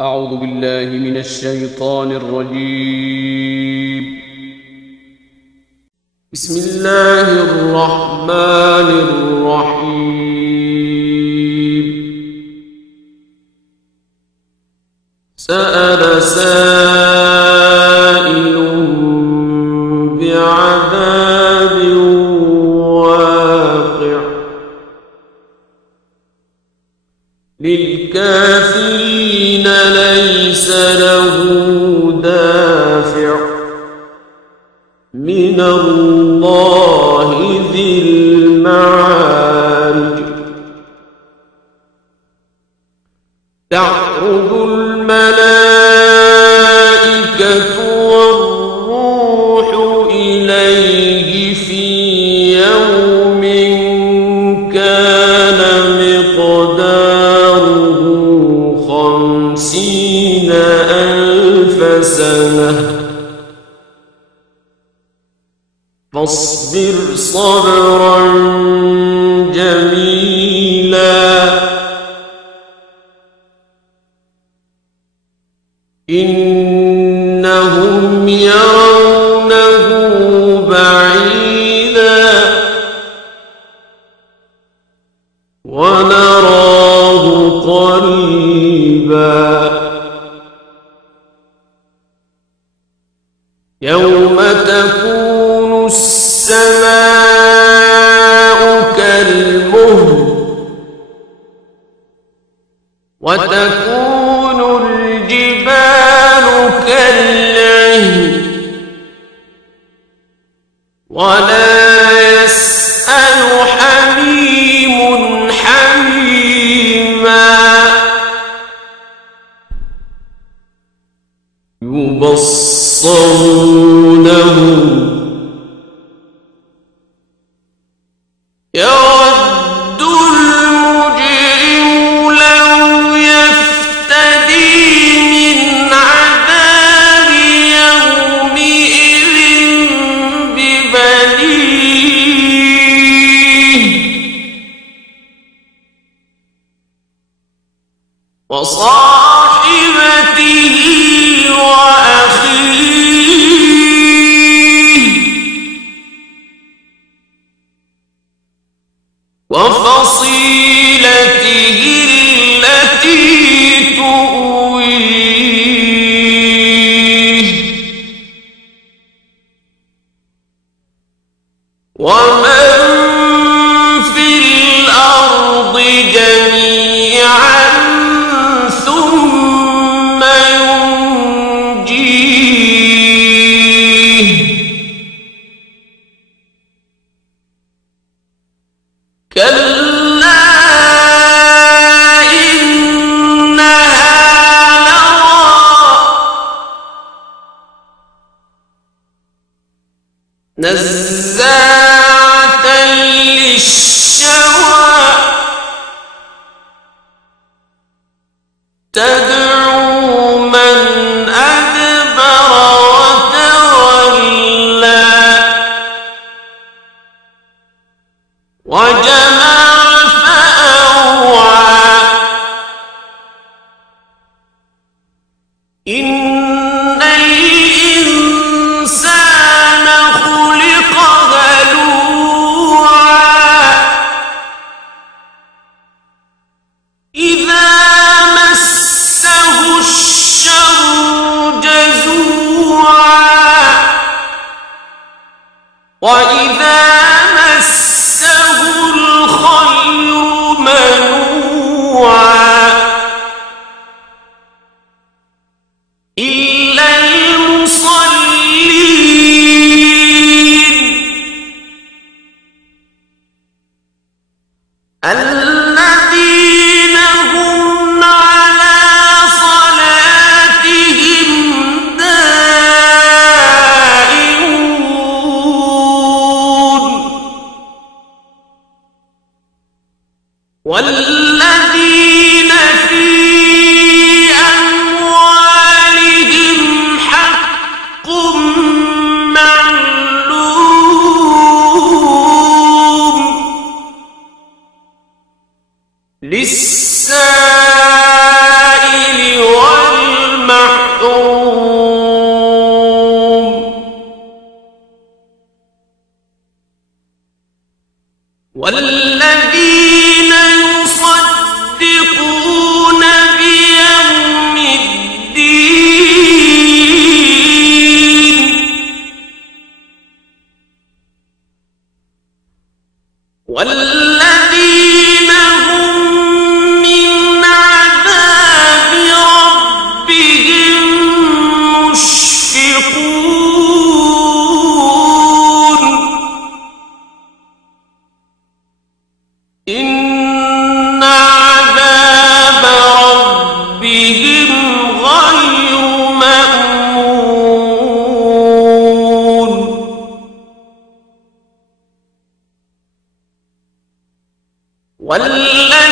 أعوذ بالله من الشيطان الرجيم. بسم الله الرحمن الرحيم. سأل سائل بعذاب واقع للكافرين ليس له دافع من الله ذي المعارج. تعرج الملائكة والروح إليه في يوم كان مقداره 50,000 سنة فاصبر صبرا جميلا إنهم يرونه بعيدا ونراه قريبا. يوم تكون السماء كالمهل وتكون الجبال كالعهن ولا يسأل حميم حميما يبصرونهم يود المجرم لو يفتدي من عذاب يومئذ ببنيه وصاحبته وأخيه وفصيلته التي تؤويه ومن في الأرض جميعا ثم ينجيه كلا إنها لظى نزاعة للشوى تدعو من أدبر وتولى وجمع فأوعى إن الإنسان خلق هلوعا إذا مسه الشر جزوعا وإذا مسه الخير منوعا إلا المصلين الذين هم على صلاتهم دائمون والذين في أموالهم حق معلوم للسائل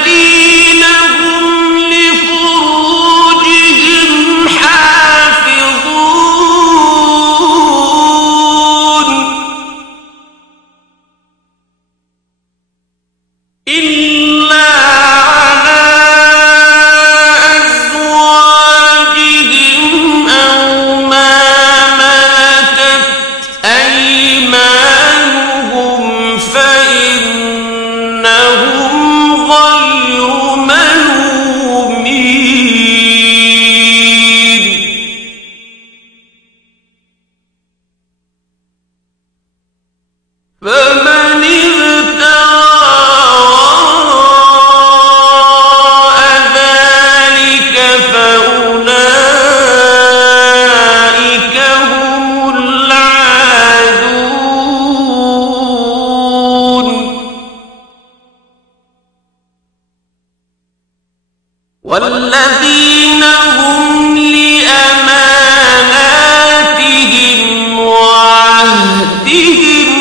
والذين هم لفروجهم حافظون إلا على أزواجهم أو ما ملكت أيمانهم فإنهم غير ملومين فمن ابتغى وراء ذلك فأولئك هم العادون والذين هم لأماناتهم وعهدهم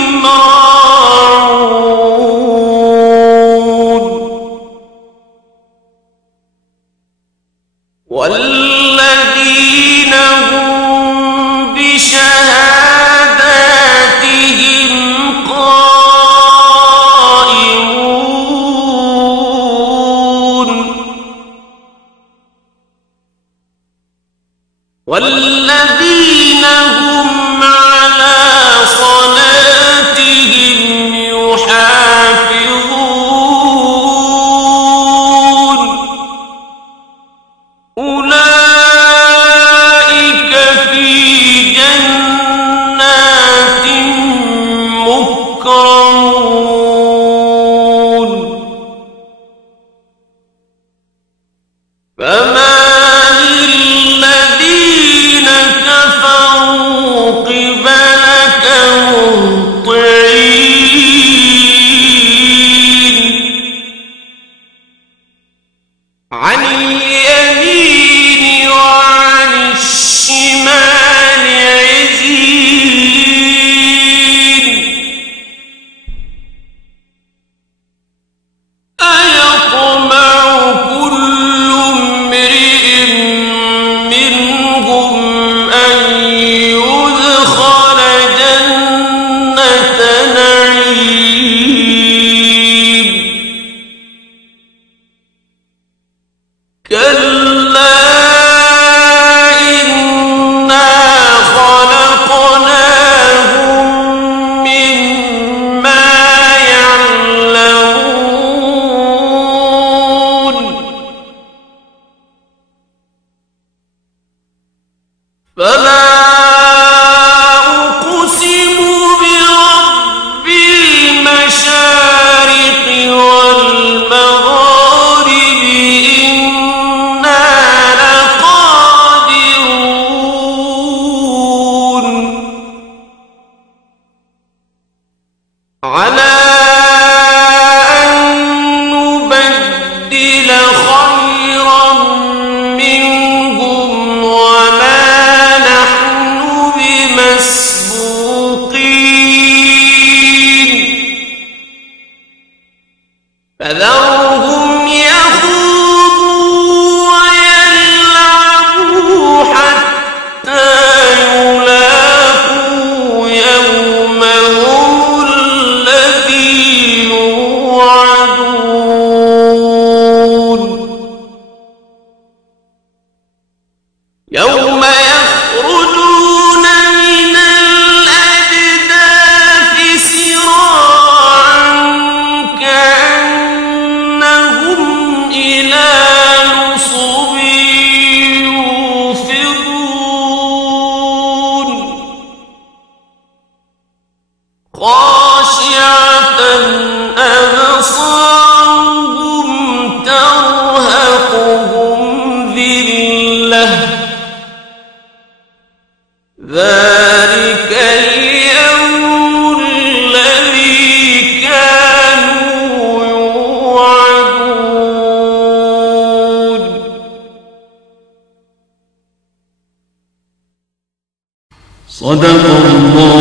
راعون والذين هم بشهاداتهم قائمون والذين هم على صلاتهم يحافظون أولئك في جنات مكرمون فما للذين كفروا قبلك مهطعين عن اليمين وعن الشمال عزين أيطمع كل امرئ منهم أن يدخل جنة نعيم كلا إنا خلقناهم مما يعلمون فلا أقسم برب المشارق والمغارب إنا لقادرون على أن نبدل خيرا منهم وما نحن بمسبوقين فذرهم يخوضوا ويلعبوا حتى يلاقوا يومهم الذي يوعدون يوم يخرجون من الأجداث سراعا كأنهم إلى نصب يوفضون خاشعة أبصارهم ترهقهم ذلة ذلك اليوم الذي كانوا يوعدون صدق الله